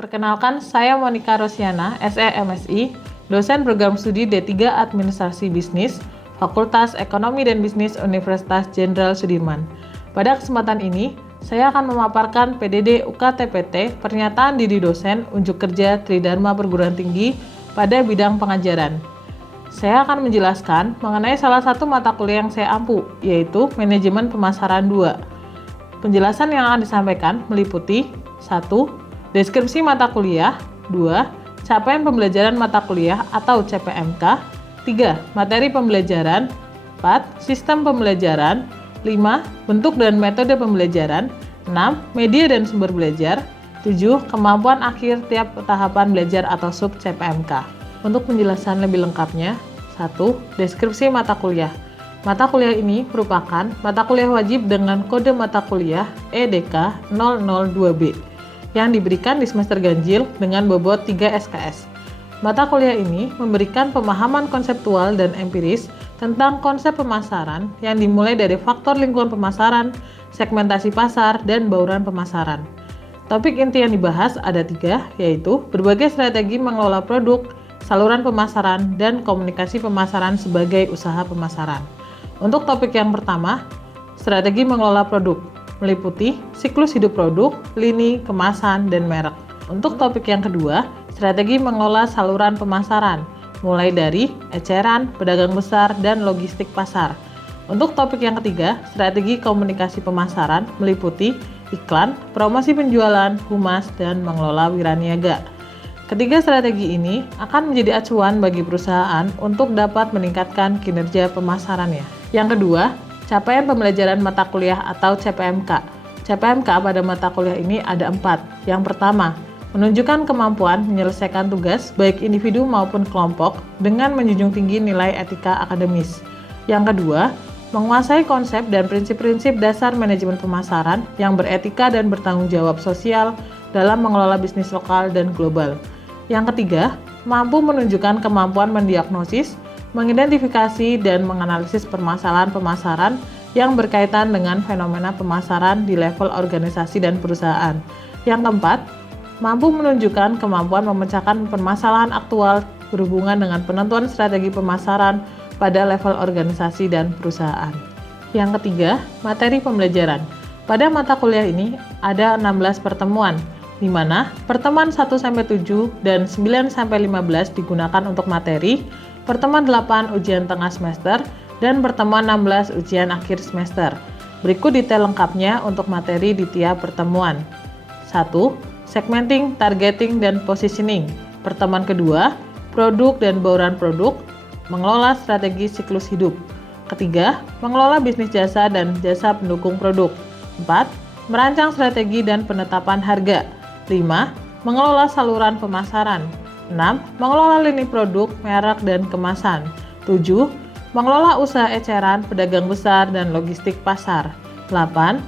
Perkenalkan, saya Monica Rosiana, SE MSI, dosen program studi D3 Administrasi Bisnis, Fakultas Ekonomi dan Bisnis Universitas Jenderal Sudirman. Pada kesempatan ini, saya akan memaparkan PDD UKT-PT Pernyataan Diri Dosen Unjuk Kerja Tridharma Perguruan Tinggi pada bidang pengajaran. Saya akan menjelaskan mengenai salah satu mata kuliah yang saya ampu, yaitu Manajemen Pemasaran 2. Penjelasan yang akan disampaikan meliputi 1. Deskripsi mata kuliah. 2. Capaian pembelajaran mata kuliah atau CPMK. 3. Materi pembelajaran. 4. Sistem pembelajaran. 5. Bentuk dan metode pembelajaran. 6. Media dan sumber belajar. 7. Kemampuan akhir tiap tahapan belajar atau sub CPMK. Untuk penjelasan lebih lengkapnya, 1. Deskripsi mata kuliah. Mata kuliah ini merupakan mata kuliah wajib dengan kode mata kuliah EDK 002B yang diberikan di semester ganjil dengan bobot 3 SKS. Mata kuliah ini memberikan pemahaman konseptual dan empiris tentang konsep pemasaran yang dimulai dari faktor lingkungan pemasaran, segmentasi pasar, dan bauran pemasaran. Topik inti yang dibahas ada 3, yaitu berbagai strategi mengelola produk, saluran pemasaran, dan komunikasi pemasaran sebagai usaha pemasaran. Untuk topik yang pertama, strategi mengelola produk, meliputi siklus hidup produk, lini, kemasan, dan merek. Untuk topik yang kedua, strategi mengelola saluran pemasaran, mulai dari eceran, pedagang besar, dan logistik pasar. Untuk topik yang ketiga, strategi komunikasi pemasaran, meliputi iklan, promosi penjualan, humas, dan mengelola wiraniaga. Ketiga strategi ini akan menjadi acuan bagi perusahaan untuk dapat meningkatkan kinerja pemasarannya. Yang kedua, capaian pembelajaran mata kuliah atau CPMK. CPMK pada mata kuliah ini ada 4. Yang pertama, menunjukkan kemampuan menyelesaikan tugas baik individu maupun kelompok dengan menjunjung tinggi nilai etika akademis. Yang kedua, menguasai konsep dan prinsip-prinsip dasar manajemen pemasaran yang beretika dan bertanggung jawab sosial dalam mengelola bisnis lokal dan global. Yang ketiga, mampu menunjukkan kemampuan mendiagnosis, mengidentifikasi dan menganalisis permasalahan pemasaran yang berkaitan dengan fenomena pemasaran di level organisasi dan perusahaan. Yang keempat, mampu menunjukkan kemampuan memecahkan permasalahan aktual berhubungan dengan penentuan strategi pemasaran pada level organisasi dan perusahaan. Yang ketiga, materi pembelajaran. Pada mata kuliah ini ada 16 pertemuan, di mana pertemuan 1-7 dan 9-15 digunakan untuk materi, pertemuan 8 ujian tengah semester, dan pertemuan 16 ujian akhir semester. Berikut detail lengkapnya untuk materi di tiap pertemuan. 1. Segmenting, targeting, dan positioning. Pertemuan kedua, produk dan bauran produk, mengelola strategi siklus hidup. Ketiga, mengelola bisnis jasa dan jasa pendukung produk. 4. Merancang strategi dan penetapan harga. 5. Mengelola saluran pemasaran. 6. Mengelola lini produk, merek, dan kemasan. 7. Mengelola usaha eceran, pedagang besar, dan logistik pasar. 8.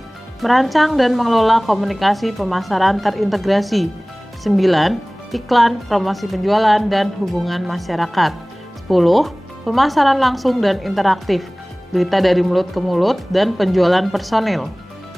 Merancang dan mengelola komunikasi pemasaran terintegrasi. 9. Iklan, promosi penjualan, dan hubungan masyarakat. 10. Pemasaran langsung dan interaktif, berita dari mulut ke mulut, dan penjualan personil.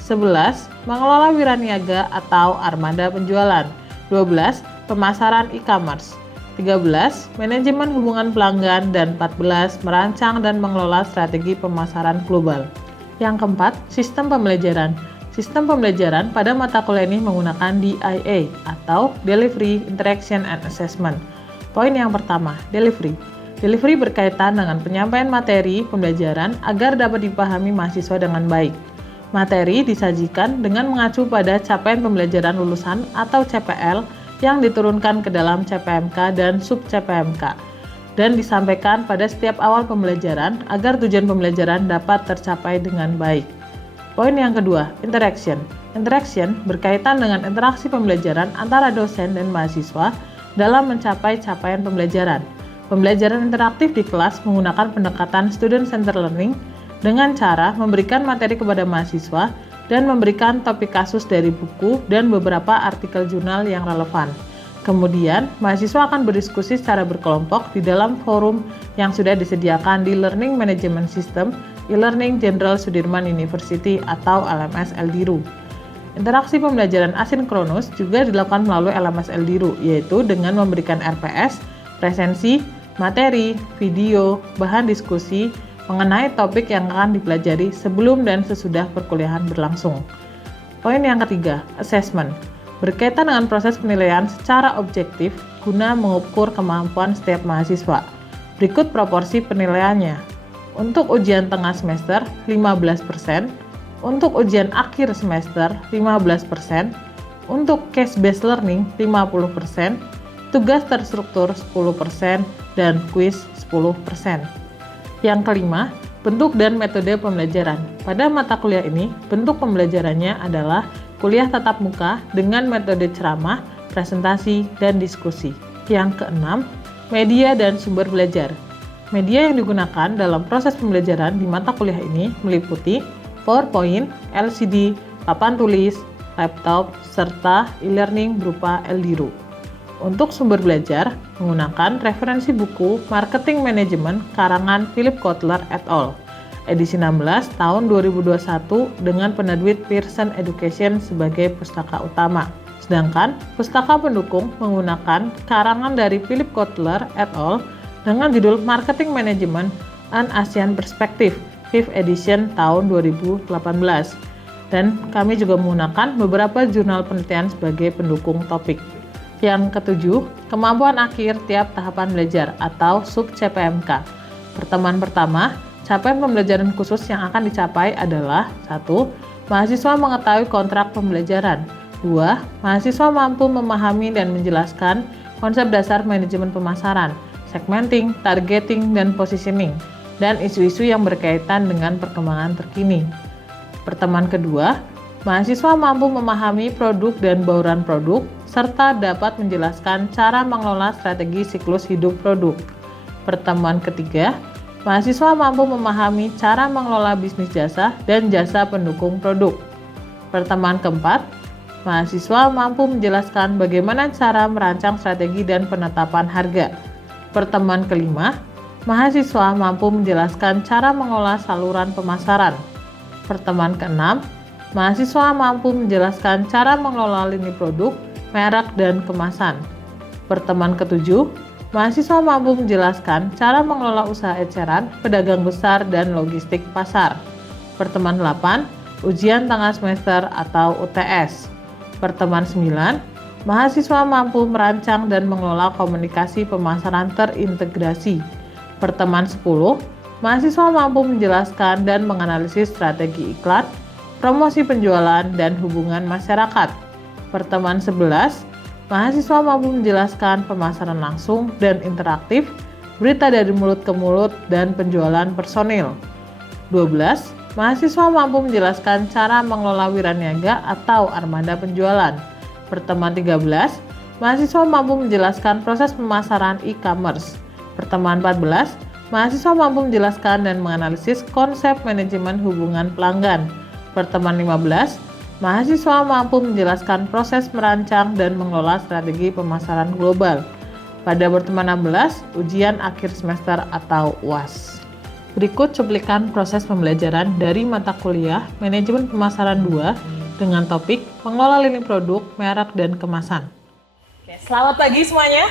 11. Mengelola wiraniaga atau armada penjualan. 12. Pemasaran e-commerce. 13. Manajemen hubungan pelanggan. Dan 14. Merancang dan mengelola strategi pemasaran global. Yang keempat, sistem pembelajaran. Sistem pembelajaran pada mata kuliah ini menggunakan DIA atau Delivery, Interaction, and Assessment. Poin yang pertama, delivery. Delivery berkaitan dengan penyampaian materi pembelajaran agar dapat dipahami mahasiswa dengan baik. Materi disajikan dengan mengacu pada capaian pembelajaran lulusan atau CPL yang diturunkan ke dalam CPMK dan sub CPMK dan disampaikan pada setiap awal pembelajaran agar tujuan pembelajaran dapat tercapai dengan baik. Poin yang kedua, interaction. Interaction berkaitan dengan interaksi pembelajaran antara dosen dan mahasiswa dalam mencapai capaian pembelajaran. Pembelajaran interaktif di kelas menggunakan pendekatan student-centered learning dengan cara memberikan materi kepada mahasiswa dan memberikan topik kasus dari buku dan beberapa artikel jurnal yang relevan. Kemudian, mahasiswa akan berdiskusi secara berkelompok di dalam forum yang sudah disediakan di Learning Management System e-Learning Jenderal Sudirman University atau LMS LDRU. Interaksi pembelajaran asinkronus juga dilakukan melalui LMS Eldiru, yaitu dengan memberikan RPS, presensi, materi, video, bahan diskusi mengenai topik yang akan dipelajari sebelum dan sesudah perkuliahan berlangsung. Poin yang ketiga, assessment. Berkaitan dengan proses penilaian secara objektif guna mengukur kemampuan setiap mahasiswa. Berikut proporsi penilaiannya. Untuk ujian tengah semester, 15%. Untuk ujian akhir semester, 15%. Untuk case-based learning, 50%. Tugas terstruktur, 10%. Dan kuis, 10%. Yang kelima, bentuk dan metode pembelajaran. Pada mata kuliah ini, bentuk pembelajarannya adalah kuliah tatap muka dengan metode ceramah, presentasi, dan diskusi. Yang keenam, media dan sumber belajar. Media yang digunakan dalam proses pembelajaran di mata kuliah ini meliputi PowerPoint, LCD, papan tulis, laptop, serta e-learning berupa Eldiru. Untuk sumber belajar, menggunakan referensi buku Marketing Management karangan Philip Kotler et al. Edisi 16 tahun 2021 dengan penerbit Pearson Education sebagai pustaka utama. Sedangkan pustaka pendukung menggunakan karangan dari Philip Kotler et al. Dengan judul Marketing Management An Asian Perspective, 5th edition tahun 2018. Dan kami juga menggunakan beberapa jurnal penelitian sebagai pendukung topik. Yang ketujuh, kemampuan akhir tiap tahapan belajar atau sub-CPMK. Pertemuan pertama, capaian pembelajaran khusus yang akan dicapai adalah 1. Mahasiswa mengetahui kontrak pembelajaran. 2. Mahasiswa mampu memahami dan menjelaskan konsep dasar manajemen pemasaran, segmenting, targeting, dan positioning, dan isu-isu yang berkaitan dengan perkembangan terkini. Pertemuan kedua, mahasiswa mampu memahami produk dan bauran produk, serta dapat menjelaskan cara mengelola strategi siklus hidup produk. Pertemuan ketiga, mahasiswa mampu memahami cara mengelola bisnis jasa dan jasa pendukung produk. Pertemuan keempat, mahasiswa mampu menjelaskan bagaimana cara merancang strategi dan penetapan harga. Pertemuan kelima, mahasiswa mampu menjelaskan cara mengelola saluran pemasaran. Pertemuan keenam, mahasiswa mampu menjelaskan cara mengelola lini produk, merek, dan kemasan. Pertemuan ketujuh, mahasiswa mampu menjelaskan cara mengelola usaha eceran, pedagang besar, dan logistik pasar. Pertemuan 8, ujian tengah semester atau UTS. Pertemuan 9, mahasiswa mampu merancang dan mengelola komunikasi pemasaran terintegrasi. Pertemuan 10, mahasiswa mampu menjelaskan dan menganalisis strategi iklan, promosi penjualan, dan hubungan masyarakat. Pertemuan 11, mahasiswa mampu menjelaskan pemasaran langsung dan interaktif, berita dari mulut ke mulut, dan penjualan personil. 12, mahasiswa mampu menjelaskan cara mengelola wiraniaga atau armada penjualan. Pertemuan 13, mahasiswa mampu menjelaskan proses pemasaran e-commerce. Pertemuan 14, mahasiswa mampu menjelaskan dan menganalisis konsep manajemen hubungan pelanggan. Pertemuan 15, mahasiswa mampu menjelaskan proses merancang dan mengelola strategi pemasaran global. Pada pertemuan 16, ujian akhir semester atau UAS. Berikut cuplikan proses pembelajaran dari mata kuliah Manajemen Pemasaran 2 dengan topik mengelola lini produk, merek, dan kemasan. Oke, selamat pagi semuanya.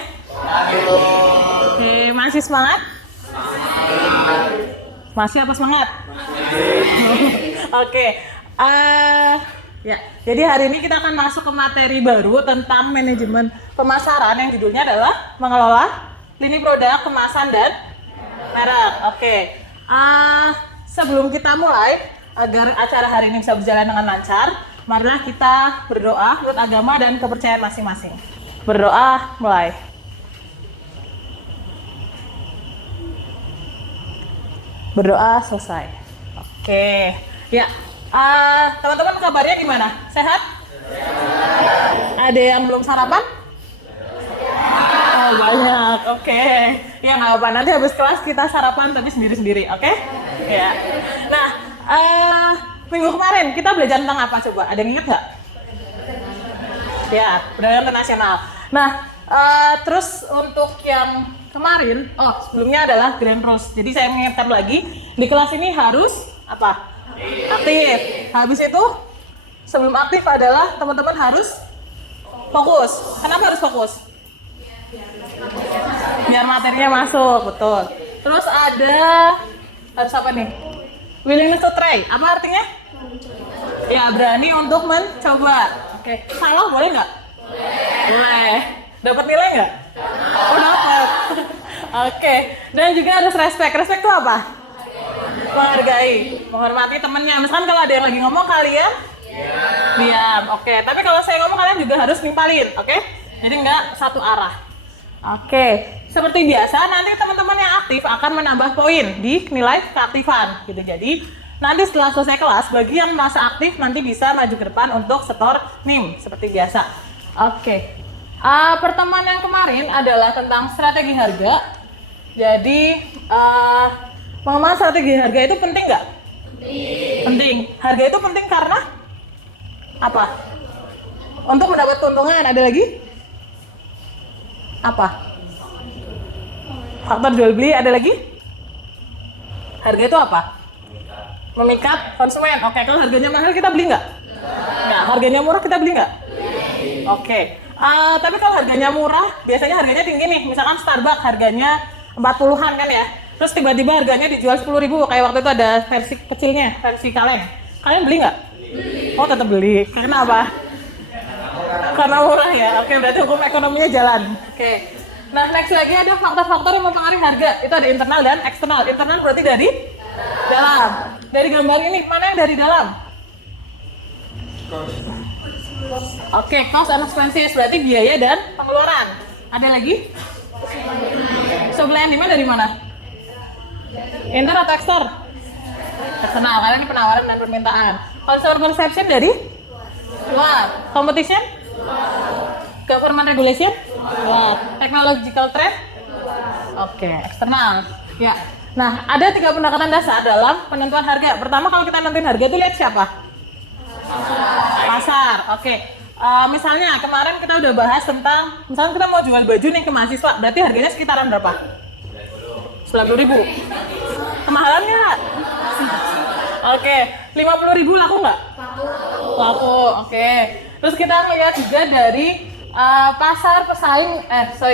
Oke, masih semangat? Masih apa semangat? Oke. Ya, jadi hari ini kita akan masuk ke materi baru tentang manajemen pemasaran yang judulnya adalah mengelola lini produk, kemasan, dan merek. Oke, sebelum kita mulai, agar acara hari ini bisa berjalan dengan lancar, marilah kita berdoa menurut agama dan kepercayaan masing-masing. Berdoa, mulai. Berdoa, selesai. Oke, ya. Teman-teman kabarnya gimana? Sehat? Ada yang belum sarapan? Oh, banyak. Oke. Ya nggak apa-apa. Nanti habis kelas kita sarapan tapi sendiri-sendiri. Oke? Ya. Nah, minggu kemarin kita belajar tentang apa coba? Ada yang ingat nggak? Ya, perdagangan internasional. Nah, terus untuk yang kemarin, sebelumnya adalah Grand Rules. Jadi saya mengingatkan lagi, di kelas ini harus apa? Aktif. Habis itu sebelum aktif adalah teman-teman harus fokus. Kenapa harus fokus? Biar materinya masuk, betul. Terus ada harus apa nih? Willingness to try. Apa artinya? Ya, berani untuk mencoba. Oke, salah boleh nggak? Boleh. Dapat nilai nggak? Oh, dapat. Oke, dan juga harus respect. Respect itu apa? Menghargai, menghormati temennya. Misalkan kalau ada yang lagi ngomong, kalian diam. Oke, tapi kalau saya ngomong kalian juga harus nimpalin. Oke, jadi nggak satu arah. Oke, seperti biasa nanti teman-teman yang aktif akan menambah poin di nilai keaktifan gitu. Jadi nanti setelah selesai kelas, bagi yang merasa aktif nanti bisa maju ke depan untuk setor NIM seperti biasa. Oke, pertemuan yang kemarin adalah tentang strategi harga. Jadi pengembangan strategi harga itu penting nggak? Penting. Harga itu penting karena apa? Untuk mendapat keuntungan. Ada lagi? Apa? Faktor jual beli. Ada lagi? Harga itu apa? Memikat konsumen. Oke, kalau harganya mahal kita beli nggak? Nggak. Harganya murah kita beli nggak? Oke. Tapi kalau harganya murah, biasanya harganya tinggi nih. Misalkan Starbucks harganya 40-an kan ya. Terus tiba-tiba harganya dijual 10.000. Kayak waktu itu ada versi kecilnya, versi kaleng. Kalian beli nggak? Oh, tetap beli. Kenapa? Karena murah ya. Oke, berarti hukum ekonominya jalan. Oke. Nah, next lagi ada faktor-faktor yang mempengaruhi harga. Itu ada internal dan eksternal. Internal berarti dari dalam. Dari gambar ini, mana yang dari dalam? Oke, cost and expenses berarti biaya dan pengeluaran. Ada lagi? Supply and demand dari mana? Inter atau ekster? Eksternal, karena ini penawaran dan permintaan. Consumer perception dari luar. Competition? Government regulation? Luar. Technological trend? Oke, eksternal. Ya. Nah, ada 3 pendekatan dasar dalam penentuan harga. Pertama, kalau kita nentuin harga itu lihat siapa? Pasar. Oke. Misalnya kemarin kita udah bahas tentang, misalnya kita mau jual baju nih ke mahasiswa, berarti harganya sekitaran berapa? 90.000. Kemahalan nggak? Oke. 50.000 laku nggak? Laku. Oke. Terus kita melihat juga dari pasar pesaing.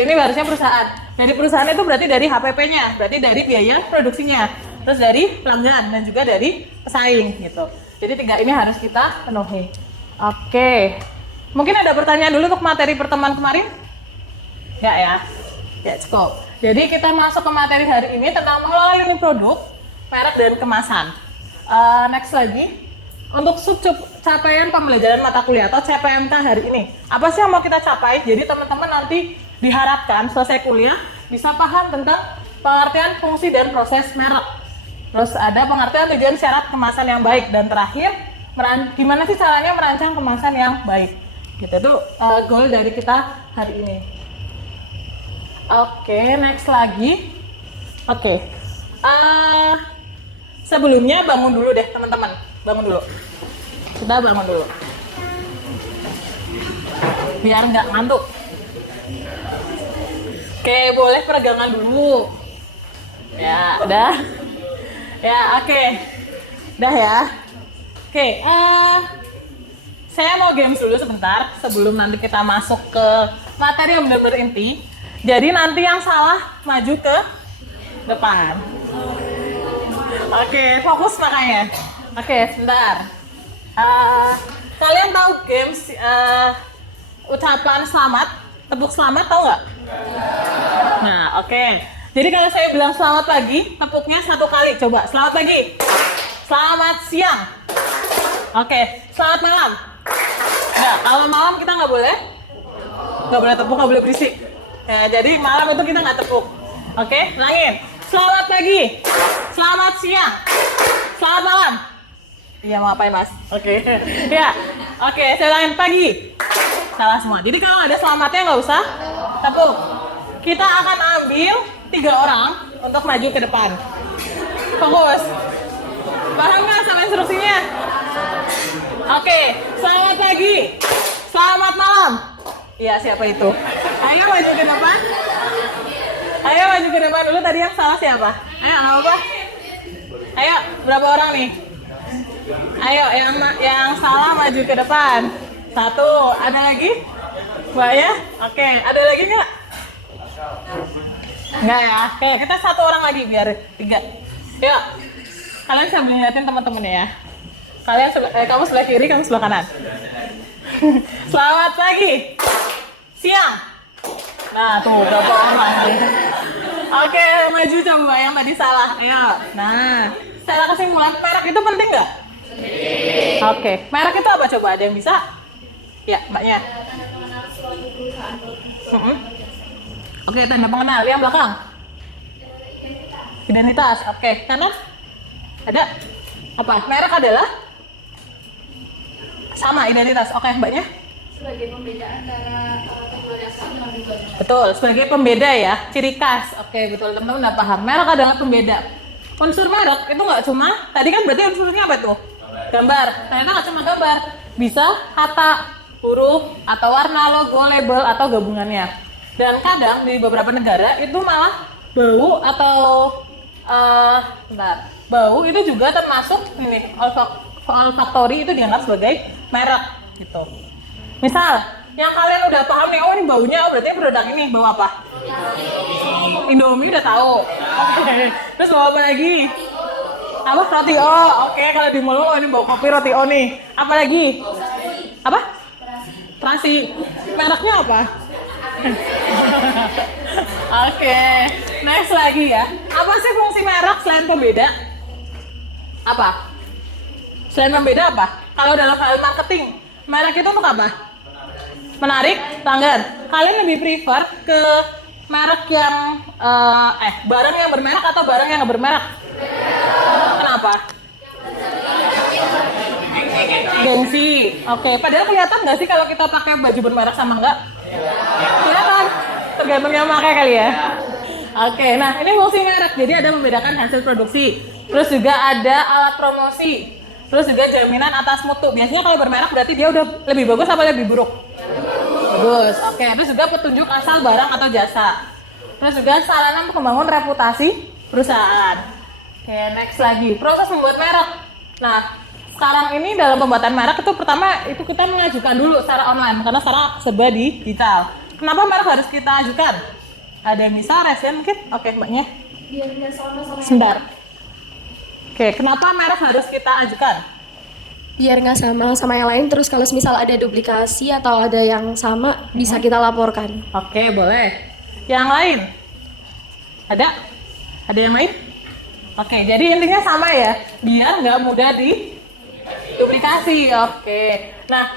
Ini harusnya perusahaan. Dari perusahaan itu berarti dari HPP-nya, berarti dari biaya produksinya. Terus dari pelanggan dan juga dari pesaing gitu. Jadi 3 ini harus kita penuhi. Oke. Mungkin ada pertanyaan dulu untuk materi pertemuan kemarin? Enggak ya? Ya cukup. Jadi kita masuk ke materi hari ini tentang mengelola unit produk, merek dan kemasan. Next lagi, untuk capaian pembelajaran mata kuliah atau CPMK hari ini. Apa sih yang mau kita capai? Jadi teman-teman nanti diharapkan selesai kuliah bisa paham tentang pengertian fungsi dan proses merek. Terus ada pengertian tujuan syarat kemasan yang baik, dan terakhir gimana sih caranya merancang kemasan yang baik. Gitu tuh goal dari kita hari ini. Oke, next lagi. Oke. Sebelumnya bangun dulu deh teman-teman. Bangun dulu. Kita bangun dulu. Biar nggak ngantuk. Oke, boleh peregangan dulu. Ya, udah. Ya, oke. Udah ya. Oke, saya mau games dulu sebentar sebelum nanti kita masuk ke materi yang benar-benar inti. Jadi nanti yang salah maju ke depan. Oke, fokus makanya. Oke, sebentar. Kalian tahu games ucapan selamat, tepuk selamat, tahu nggak? Nah, oke. Jadi kalau saya bilang selamat pagi, tepuknya 1 kali. Coba, selamat pagi. Selamat siang. Oke, selamat malam. Nah, kalau malam kita nggak boleh tepuk, nggak boleh berisik. Ya, jadi malam itu kita nggak tepuk. Oke, ulangin. Selamat pagi. Selamat siang. Selamat malam. Iya, mau ngapain mas? Oke. Ya, oke. Saya ulangin pagi. Salah semua. Jadi kalau ada selamatnya nggak usah tepuk. Kita akan ambil 3 orang untuk maju ke depan. Fokus. Paham nggak sama instruksinya? Oke, selamat pagi. Selamat malam. Iya, siapa itu? Ayo maju ke depan. Ayo maju ke depan dulu. Tadi yang salah siapa? Ayo, nggak apa-apa. Ayo, berapa orang nih? Ayo, yang salah maju ke depan. Satu, ada lagi? Mbak ya? Oke, ada lagi nggak? Nggak ya? Oke, kita satu orang lagi biar 3. Yuk, kalian sambil ngeliatin teman-temannya ya. Kamu sebelah kiri, kamu sebelah kanan. Selamat pagi, siang. Nah, tuh berapa orang? Oke, maju coba yang tadi salah. Ayo. Nah, secara kesimpulan, merek itu penting nggak? Oke, merek itu apa coba? Ada yang bisa? Ya, mbaknya. Oke, tanda pengenal. Yang belakang. Identitas. Oke, kanan? Ada? Apa? Merek adalah? Sama, identitas. Oke, mbaknya? Sebagai pembeda antara kedua dasar dengan dua dasar. Betul, sebagai pembeda ya, ciri khas. Oke, betul, teman-teman udah paham. Merek adalah pembeda. Unsur merek itu nggak cuma, tadi kan berarti unsurnya apa tuh? Gambar. Ternyata nggak cuma gambar, bisa kata, huruf, atau warna, logo, label, atau gabungannya. Dan kadang di beberapa negara itu malah bau atau bau itu juga termasuk ini olfaktori, itu dianggap sebagai merek gitu. Misal, yang kalian udah paham nih, oh ini baunya, oh berarti produk ini bau apa? Indomie udah tahu. Oke. Terus bau apa lagi? Apa? Roti O. Oke, kalau di mall, oh ini bau kopi roti O nih. Apa lagi? Apa? Terasi. Mereknya apa? Oke. Next lagi ya. Apa sih fungsi merek selain pembeda? Apa? Selain pembeda apa? Kalau dalam hal marketing, merek itu untuk apa? Menarik pelanggan. Kalian lebih prefer ke merek yang barang yang bermerek atau barang yang nggak bermerek? Kenapa? Gengsi. Oke, padahal kelihatan nggak sih kalau kita pakai baju bermerek sama nggak? Kelihatan. Tergantung yang pakai kali ya. Oke, nah ini fungsi merek. Jadi ada membedakan hasil produksi. Terus juga ada alat promosi. Terus juga jaminan atas mutu. Biasanya kalau bermerek berarti dia udah lebih bagus apa lebih buruk? Bagus. Oke, terus juga petunjuk asal barang atau jasa. Terus juga sarana untuk membangun reputasi perusahaan. Oke, next lagi. Proses membuat merek. Nah, sekarang ini dalam pembuatan merek itu pertama itu kita mengajukan dulu secara online karena sekarang serba digital. Kenapa merek harus kita ajukan? Ada yang bisa resen mungkin? Oke, mbaknya. Biar nggak sama-sama. Sebentar. Oke, kenapa merek harus kita ajukan? Biar nggak sama yang lain. Terus kalau misal ada duplikasi atau ada yang sama, bisa kita laporkan. Oke, boleh. Yang lain? Ada? Ada yang lain? Oke, jadi intinya sama ya. Biar nggak mudah diduplikasi. Oke. Nah,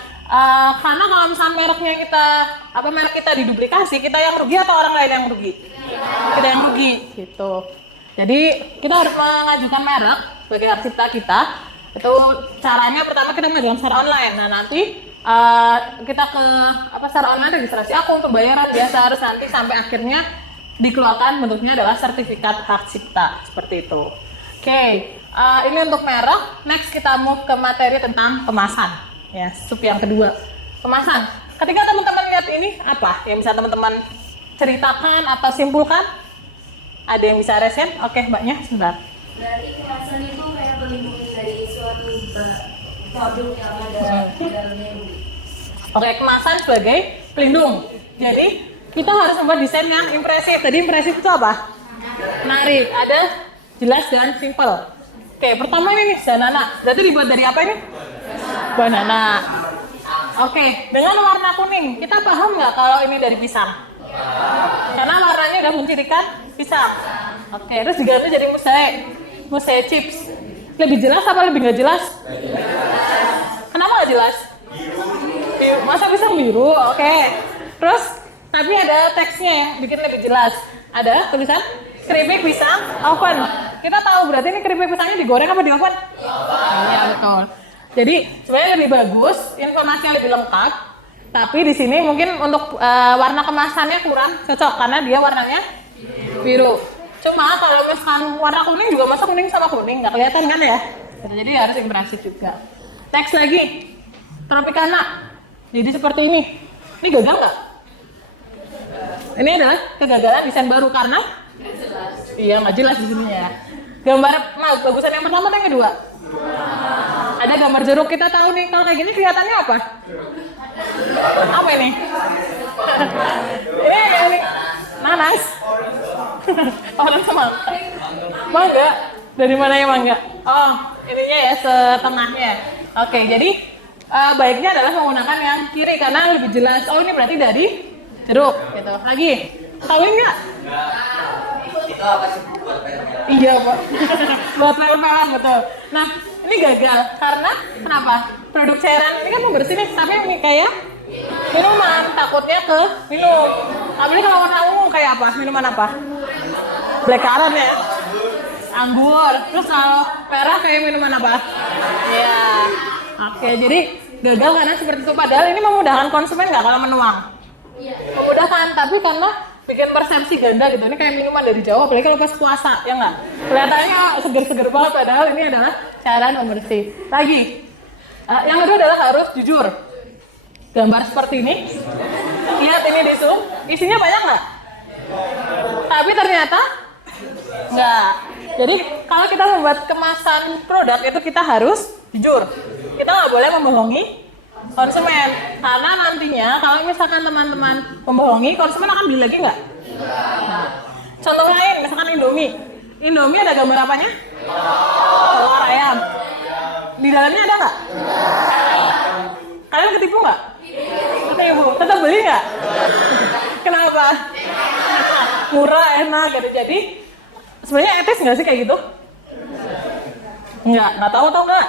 karena kalau misalnya merek kita diduplikasi, kita yang rugi atau orang lain yang rugi? Kita yang rugi, gitu. Jadi kita harus mengajukan merek sebagai hak cipta kita. Itu caranya pertama kita mengajukan secara online. Nah nanti kita secara online registrasi akun, pembayaran biasa harus nanti sampai akhirnya dikeluarkan bentuknya adalah sertifikat hak cipta seperti itu. Oke, ini untuk merek. Next kita move ke materi tentang kemasan. Ya, sub yang kedua, kemasan. Ketika teman-teman lihat ini apa yang bisa teman-teman ceritakan atau simpulkan? Ada yang bisa resen? Oke, mbaknya sebentar. Berarti kemasan itu kayak melindungi dari suatu produk yang ada di dalamnya. Oke, kemasan sebagai pelindung. Jadi kita harus membuat desain yang impresif. Tadi impresif itu apa? Menarik, ada jelas dan simple. Oke, pertama ini nih banana. Berarti dibuat dari apa ini? Banana. Oke, dengan warna kuning, kita paham nggak kalau ini dari pisang? Karena warnanya udah mencirikan pisang. Oke, terus diganti jadi mosaik chips. Lebih jelas apa lebih nggak jelas? Kenapa nggak jelas? Masa pisang biru? Oke. Terus tapi ada teksnya ya, bikin lebih jelas. Ada tulisan keripik pisang oven. Kita tahu berarti ini keripik pisangnya digoreng apa di oven? Iya betul. Jadi sebenarnya lebih bagus, informasinya lebih lengkap. Tapi di sini mungkin untuk warna kemasannya kurang cocok karena dia warnanya biru. Cuma kalau misalkan warna kuning juga masa kuning sama kuning nggak kelihatan kan ya? Jadi harus impresif juga. Next lagi, Tropicana. Jadi seperti ini. Ini gagal nggak? Ini adalah kegagalan desain baru karena iya nggak jelas di sini ya. Gambar bagusan yang pertama atau yang kedua? Ada gambar jeruk, kita tahu nih kalau kayak gini kelihatannya apa? Apa ini? Ini nanas. Orang semangka. Mangga. Dari mana ya mangga? Oh, ininya ya setengahnya. Oke, jadi baiknya adalah menggunakan yang kiri karena lebih jelas. Oh, ini berarti dari jeruk gitu. Lagi. Tahu nggak? Itu apa sih buat Iya, Pak. Buat pempelan, betul. Nah, ini gagal karena kenapa? Produk cairan ini kan pembersih nih, tapi ini kayak minuman, takutnya ke minum. Tapi kalau warna ungu kayak apa? Minuman apa? Blackcurrant ya? Anggur. Terus kalau merah kayak minuman apa? Iya. Oke, jadi gagal karena seperti itu. Padahal ini memudahkan konsumen nggak kalau menuang? Memudahkan, tapi karena bikin persepsi ganda gitu. Ini kayak minuman dari Jawa, apalagi kalau pas puasa, ya nggak? Kelihatannya seger-seger banget, padahal ini adalah cairan pembersih. Lagi, yang kedua adalah harus jujur. Gambar seperti ini, lihat ini di zoom, isinya banyak nggak? Tapi ternyata nggak. Jadi kalau kita membuat kemasan produk itu kita harus jujur. Kita nggak boleh membohongi konsumen, karena nantinya kalau misalkan teman-teman membohongi, konsumen akan beli lagi nggak? Nah, contoh lain, misalkan Indomie ada gambar apanya? Telur ayam. Di dalamnya ada nggak? Kalian ketipu nggak? Ketipu. Tetap beli nggak? Kenapa? Murah, enak gitu. Jadi sebenarnya etis nggak sih kayak gitu? Nggak tahu atau nggak?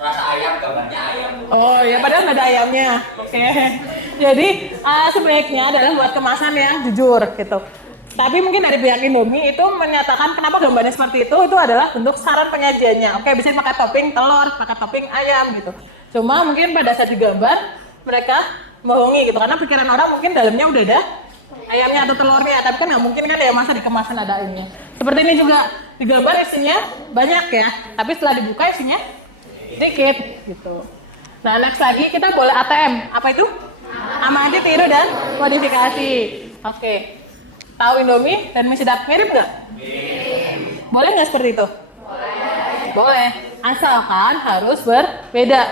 Rasa ayam, gambarnya ayam. Oh ya, padahal nggak ada ayamnya. Oke. Jadi sebaiknya adalah buat kemasan yang jujur gitu. Tapi mungkin dari pihak Indomie itu menyatakan kenapa gambarnya seperti itu adalah bentuk saran penyajiannya. Oke, bisa pakai topping telur, pakai topping ayam gitu. Cuma mungkin pada saat digambar mereka bohongi gitu, karena pikiran orang mungkin dalamnya udah ada ayamnya atau telurnya, tapi kan nggak mungkin kan ya masa di kemasan ada ini. Seperti ini juga digambar isinya banyak ya, tapi setelah dibuka isinya sedikit gitu. Nah, next lagi kita boleh ATM. Apa itu? Amati, tiru, dan modifikasi. Oke. Tahu Indomie dan mie sedap mirip nggak? Boleh nggak seperti itu? Boleh. Asalkan harus berbeda.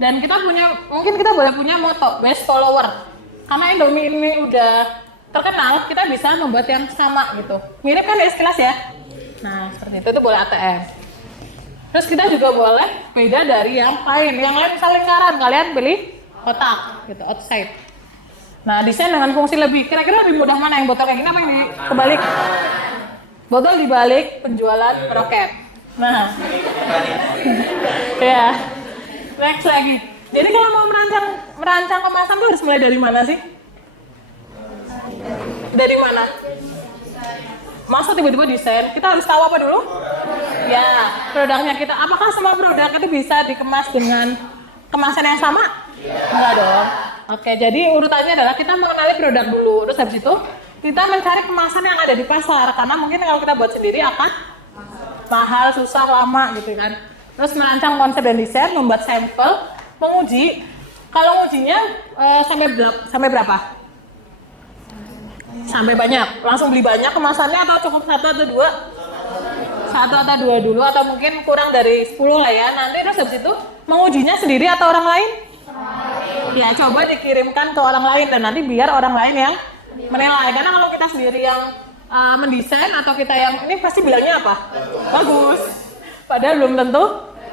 Dan kita mungkin kita boleh punya moto best follower. Karena Indomie ini udah terkenal, kita bisa membuat yang sama gitu. Mirip kan ya sekilas ya? Nah, seperti itu boleh ATM. Terus kita juga boleh beda dari yang lain. Yang lain misalnya lingkaran, kalian pilih kotak gitu, outside. Nah, desain dengan fungsi lebih. Kira-kira lebih mudah mana, yang botol kayak gini apa yang kebalik? Botol dibalik, penjualan roket. Nah, ya. Next lagi. Jadi kalau mau merancang kemasan tuh harus mulai dari mana sih? Dari mana? Masa tiba-tiba desain? Kita harus tahu apa dulu? Ya, produknya kita. Apakah semua produk itu bisa dikemas dengan kemasan yang sama? Enggak dong. Oke, jadi urutannya adalah kita mengenali produk dulu. Terus habis itu kita mencari kemasan yang ada di pasar. Karena mungkin kalau kita buat sendiri akan mahal, susah, lama gitu kan. Terus merancang konsep dan desain, membuat sampel, menguji. Kalau ujinya sampai berapa? Sampai banyak. Langsung beli banyak kemasannya atau cukup satu atau dua? Satu atau dua dulu, atau mungkin kurang dari 10 lah ya. Nanti terus habis itu mengujinya sendiri atau orang lain? Ya, coba dikirimkan ke orang lain dan nanti biar orang lain yang menilai. Karena kalau kita sendiri yang mendesain atau kita yang ini pasti bilangnya apa? Bagus. Padahal belum tentu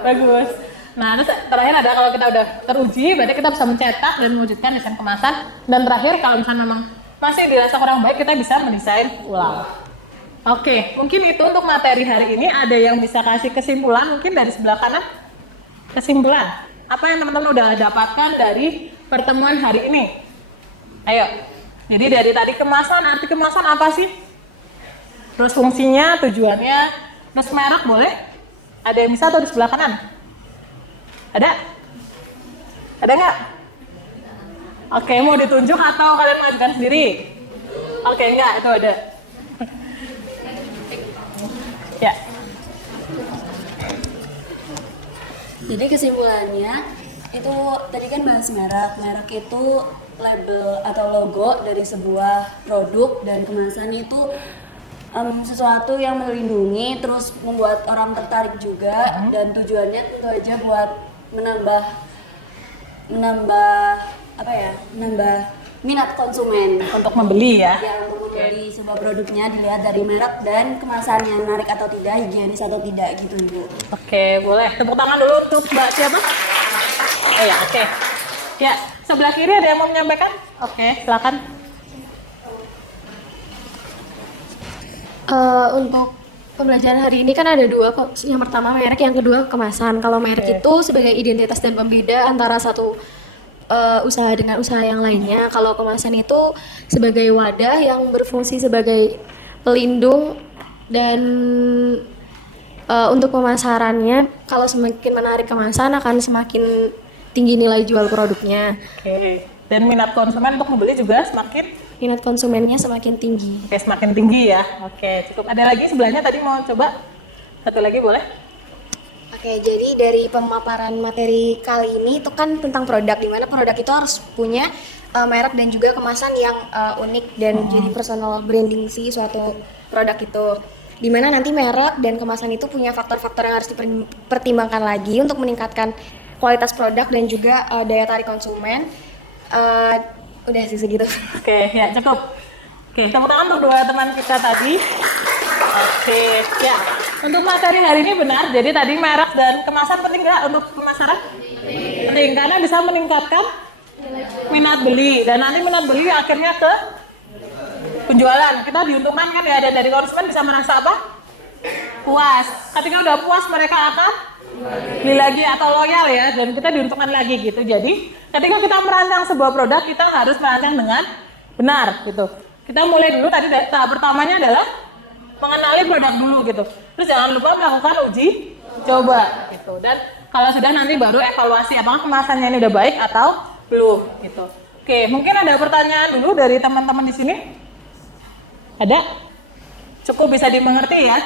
bagus. Nah, terus terakhir ada kalau kita udah teruji, berarti kita bisa mencetak dan mewujudkan desain kemasan. Dan terakhir kalau misalnya memang masih dirasa kurang baik, kita bisa mendesain ulang. Oke, mungkin itu untuk materi hari ini. Ada yang bisa kasih kesimpulan mungkin dari sebelah kanan? Kesimpulan. Apa yang teman-teman udah dapatkan dari pertemuan hari ini? Ayo. Jadi dari tadi kemasan, arti kemasan apa sih? Terus fungsinya, tujuannya, terus merek boleh? Ada yang bisa atau di sebelah kanan? Ada? Ada nggak? Oke, mau ditunjuk atau kalian majukan sendiri? Oke, enggak, itu ada. Ya. Jadi kesimpulannya itu tadi kan bahas merek itu label atau logo dari sebuah produk, dan kemasan itu sesuatu yang melindungi, terus membuat orang tertarik juga, dan tujuannya tentu aja buat menambah minat konsumen Untuk membeli ya. untuk membeli sebuah produknya, dilihat dari merek dan kemasannya menarik atau tidak, higienis atau tidak gitu Bu. Oke, boleh. Tepuk tangan dulu untuk Mbak siapa? Oh ya, oke. Ya, sebelah kiri ada yang mau menyampaikan? Oke, silakan. Untuk pembelajaran hari ini kan ada dua, yang pertama merek, yang kedua kemasan. Kalau merek itu sebagai identitas dan pembeda antara satu usaha dengan usaha yang lainnya. Kalau kemasan itu sebagai wadah yang berfungsi sebagai pelindung dan untuk pemasarannya, kalau semakin menarik kemasan akan semakin tinggi nilai jual produknya. Oke. Dan minat konsumen untuk membeli juga semakin Minat konsumennya semakin tinggi. semakin tinggi ya. Oke, cukup. Ada lagi sebelahnya tadi mau coba? Satu lagi boleh? Oke, jadi dari pemaparan materi kali ini itu kan tentang produk, di mana produk itu harus punya merek dan juga kemasan yang unik dan jadi personal branding si suatu produk itu. Di mana nanti merek dan kemasan itu punya faktor-faktor yang harus dipertimbangkan lagi untuk meningkatkan kualitas produk dan juga daya tarik konsumen. Udah sih segitu. Oke, ya cukup. Oke, tepuk tangan untuk dua teman kita tadi. Oke, ya. Untuk materi hari ini benar. Jadi tadi merek dan kemasan penting nggak untuk pemasaran? Penting, karena bisa meningkatkan minat beli. Dan nanti minat beli akhirnya ke penjualan. Kita diuntungkan kan ya, dan dari konsumen bisa merasa apa? Puas. Ketika udah puas mereka akan beli lagi atau loyal ya, dan kita diuntungkan lagi gitu. Jadi ketika kita merancang sebuah produk, kita harus merancang dengan benar gitu. Kita mulai dulu tadi tahap pertamanya adalah mengenali produk dulu gitu. Terus jangan lupa melakukan uji coba gitu. Dan kalau sudah nanti baru evaluasi apakah kemasannya ini udah baik atau belum gitu. Oke, mungkin ada pertanyaan dulu dari teman-teman di sini. Ada? Cukup bisa dimengerti ya?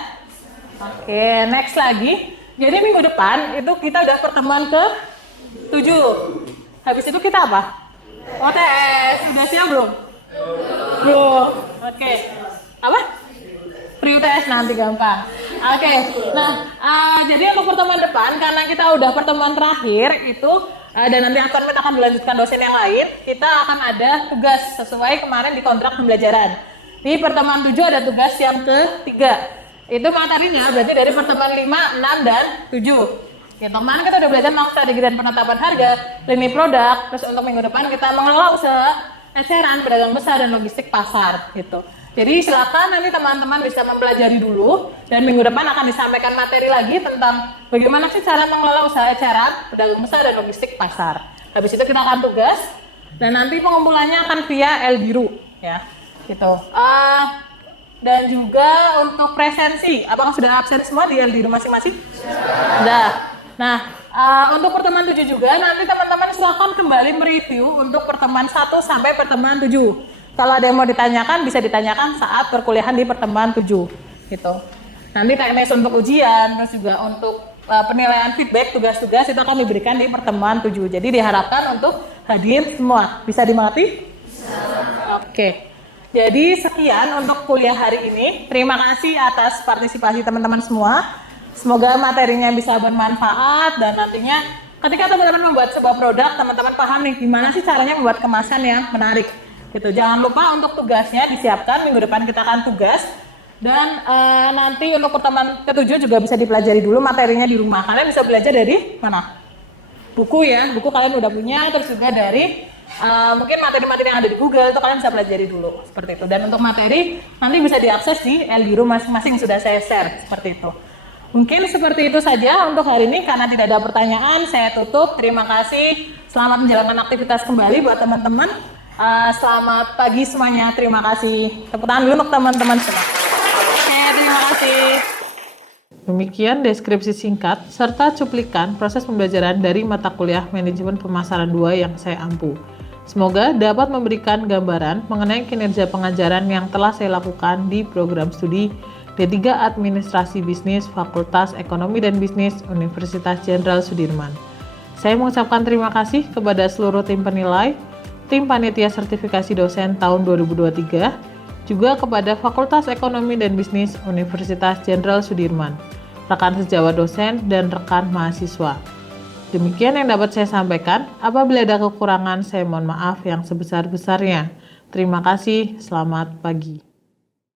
Oke, next lagi. Jadi minggu depan itu kita udah pertemuan ke-7. Habis itu kita apa? OTS. Udah siap belum? Belum. Oke. Apa? Pre-UTS nanti gampang. Oke. Nah, jadi untuk pertemuan depan, karena kita udah pertemuan terakhir itu dan nanti akan dilanjutkan dosen yang lain, kita akan ada tugas sesuai kemarin di kontrak pembelajaran. Di pertemuan 7 ada tugas yang ketiga. Itu materinya berarti dari pertemuan 5, 6, dan 7. Ya, kemarin kita udah belajar tentang strategi dan penetapan harga, lini produk, terus untuk minggu depan kita mengelola usaha eceran, pedagang besar, dan logistik pasar gitu. Jadi silakan nanti teman-teman bisa mempelajari dulu, dan minggu depan akan disampaikan materi lagi tentang bagaimana sih cara mengelola usaha eceran, pedagang besar, dan logistik pasar. Habis itu kita akan tugas, dan nanti pengumpulannya akan via El Biru ya gitu. Dan juga untuk presensi, apakah sudah absen semua di rumah masing-masing? Sudah. Nah, untuk pertemuan 7 juga, nanti teman-teman silakan kembali mereview untuk pertemuan 1 sampai pertemuan 7. Kalau ada yang mau ditanyakan, bisa ditanyakan saat perkuliahan di pertemuan 7. Gitu. Nanti teknis untuk ujian, terus juga untuk penilaian feedback, tugas-tugas itu akan diberikan di pertemuan 7. Jadi diharapkan untuk hadir semua. Bisa dimengerti? Oke. Jadi sekian untuk kuliah hari ini. Terima kasih atas partisipasi teman-teman semua. Semoga materinya bisa bermanfaat dan nantinya ketika teman-teman membuat sebuah produk, teman-teman paham nih gimana sih caranya membuat kemasan yang menarik. Gitu. Jangan lupa untuk tugasnya disiapkan, minggu depan kita akan tugas. Dan nanti untuk pertemuan ke-7 juga bisa dipelajari dulu materinya di rumah. Kalian bisa belajar dari mana? Buku ya, buku kalian udah punya, terus juga dari mungkin materi-materi yang ada di Google itu kalian bisa pelajari dulu seperti itu. Dan untuk materi nanti bisa diakses di El Biru masing-masing, sudah saya share seperti itu. Mungkin seperti itu saja untuk hari ini, karena tidak ada pertanyaan saya tutup. Terima kasih, selamat menjalankan aktivitas kembali buat teman-teman. Selamat pagi semuanya, terima kasih. Tepuk tangan dulu untuk teman-teman semua. Oke, terima kasih. Demikian deskripsi singkat serta cuplikan proses pembelajaran dari mata kuliah Manajemen Pemasaran 2 yang saya ampu. Semoga dapat memberikan gambaran mengenai kinerja pengajaran yang telah saya lakukan di program studi D3 Administrasi Bisnis Fakultas Ekonomi dan Bisnis Universitas Jenderal Sudirman. Saya mengucapkan terima kasih kepada seluruh tim penilai, tim panitia sertifikasi dosen tahun 2023, juga kepada Fakultas Ekonomi dan Bisnis Universitas Jenderal Sudirman, rekan sejawat dosen, dan rekan mahasiswa. Demikian yang dapat saya sampaikan. Apabila ada kekurangan, saya mohon maaf yang sebesar-besarnya. Terima kasih, selamat pagi.